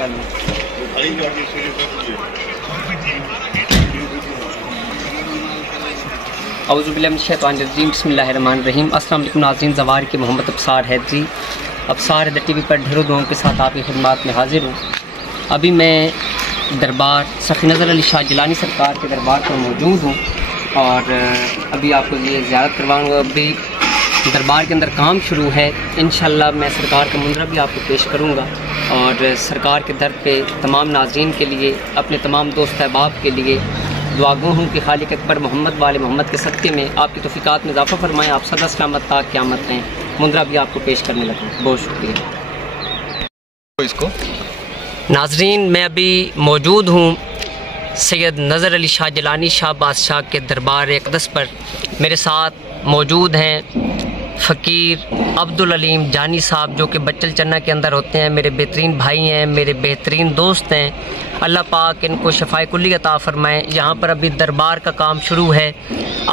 اعوذ باللہ من الشیطان الرجیم، بسم اللہ الرحمن الرحیم۔ السلام علیکم ناظرین، زوار کے محمد ابصار حیدری ابصار حیدر ٹی وی پر ڈھیروں دعاؤں کے ساتھ آپ کی خدمات میں حاضر ہوں۔ ابھی میں دربار سخی نظر علی شاہ جیلانی سرکار کے دربار پر موجود ہوں اور ابھی آپ کو یہ زیارت کرواؤں گا۔ ابھی دربار کے اندر کام شروع ہے، انشاءاللہ میں سرکار کا منظر بھی آپ کو پیش کروں گا اور سرکار کے در پہ تمام ناظرین کے لیے، اپنے تمام دوست احباب کے لیے دعا گو ہوں کہ خالق اکبر محمد والے محمد کے صدقے میں آپ کی توفیقات میں اضافہ فرمائیں، آپ سدا سلامت تا قیامت میں منظر بھی آپ کو پیش کرنے لگوں۔ بہت شکریہ۔ اس کو ناظرین، میں ابھی موجود ہوں سید نظر علی شاہ جیلانی شاہ بادشاہ کے دربار اقدس پر۔ میرے ساتھ موجود ہیں فقیر عبدالعلیم جانی صاحب، جو کہ بچل چنا کے اندر ہوتے ہیں، میرے بہترین بھائی ہیں، میرے بہترین دوست ہیں۔ اللہ پاک ان کو شفائے کلی عطا فرمائیں۔ یہاں پر ابھی دربار کا کام شروع ہے۔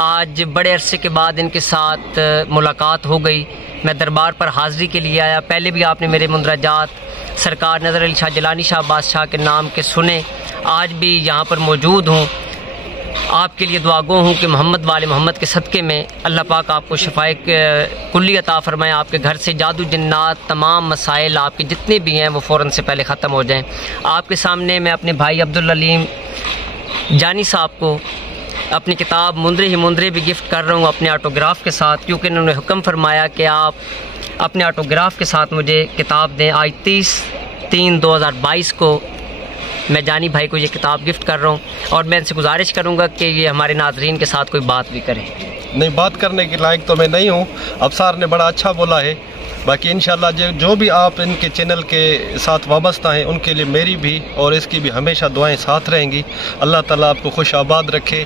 آج بڑے عرصے کے بعد ان کے ساتھ ملاقات ہو گئی۔ میں دربار پر حاضری کے لیے آیا۔ پہلے بھی آپ نے میرے مندرجات سرکار نظر علی شاہ جیلانی شاہ بادشاہ کے نام کے سنے۔ آج بھی یہاں پر موجود ہوں، آپ کے لیے دعا گو ہوں کہ محمد والے محمد کے صدقے میں اللہ پاک آپ کو شفائے کلی عطا فرمائے، آپ کے گھر سے جادو جنات تمام مسائل آپ کے جتنے بھی ہیں وہ فوراً سے پہلے ختم ہو جائیں۔ آپ کے سامنے میں اپنے بھائی عبدالعلیم جانی صاحب کو اپنی کتاب مندرے ہی مندرے بھی گفٹ کر رہا ہوں اپنے آٹوگراف کے ساتھ، کیونکہ انہوں نے حکم فرمایا کہ آپ اپنے آٹوگراف کے ساتھ مجھے کتاب دیں۔ آج 30/3/2022 کو میں جانی بھائی کو یہ کتاب گفٹ کر رہا ہوں اور میں ان سے گزارش کروں گا کہ یہ ہمارے ناظرین کے ساتھ کوئی بات بھی کریں۔ نہیں، بات کرنے کے لائق تو میں نہیں ہوں، ابصار نے بڑا اچھا بولا ہے۔ باقی انشاءاللہ جو بھی آپ ان کے چینل کے ساتھ وابستہ ہیں ان کے لیے میری بھی اور اس کی بھی ہمیشہ دعائیں ساتھ رہیں گی۔ اللہ تعالیٰ آپ کو خوش آباد رکھے۔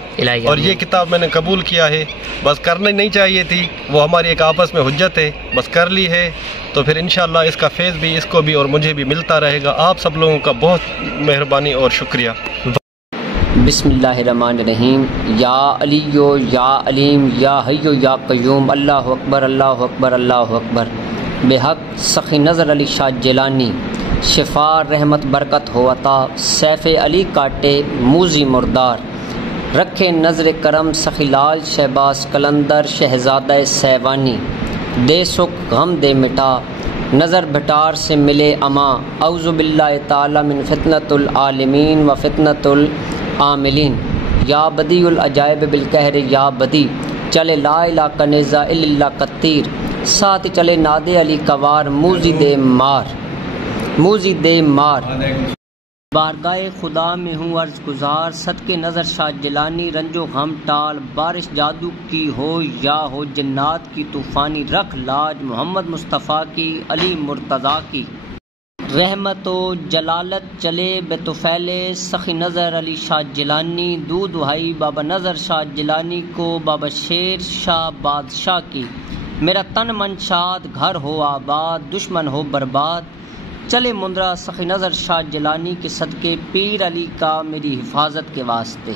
اور یہ کتاب میں نے قبول کیا ہے، بس کرنی نہیں چاہیے تھی، وہ ہماری ایک آپس میں حجت ہے، بس کر لی ہے تو پھر انشاءاللہ اس کا فیض بھی اس کو بھی اور مجھے بھی ملتا رہے گا۔ آپ سب لوگوں کا بہت مہربانی اور شکریہ۔ بسم اللہ الرحمن الرحیم۔ یا علیو یا علیم یا حیو یا قیوم، اللہ اکبر اللہ اکبر اللہ اکبر۔ بے حق سخی نظر علی شاہ جیلانی، شفا رحمت برکت ہو عطا، سیف علی کاٹے موزی مردار، رکھے نظر کرم سخی لال شہباز قلندر شہزادہ سیوانی، دے سکھ غم دے مٹا، نظر بھٹار سے ملے اما، اعوذ باللہ تعالی من فتنۃ العالمین و فتنۃ العاملین، یا بدیع العجائب بالقہر یا بدیع، چلے لا الہ کنیزہ الا اللہ کتیر، ساتھ چلے نادے علی کوار، موزی دے مار موزی دے مار۔ بارگاہ خدا میں ہوں عرض گزار، صدقے نظر شاہ جیلانی رنج و غم ٹال، بارش جادو کی ہو یا ہو جنات کی طوفانی، رکھ لاج محمد مصطفیٰ کی علی مرتضیٰ کی، رحمت و جلالت چلے بے طفیل سخی نظر علی شاہ جیلانی، دودھ دہائی بابا نظر شاہ جیلانی کو بابا شیر شاہ بادشاہ کی، میرا تن من شاد گھر ہو آباد، دشمن ہو برباد، چلے مندرہ سخی نظر شاہ جیلانی کے صدقے، پیر علی کا میری حفاظت کے واسطے۔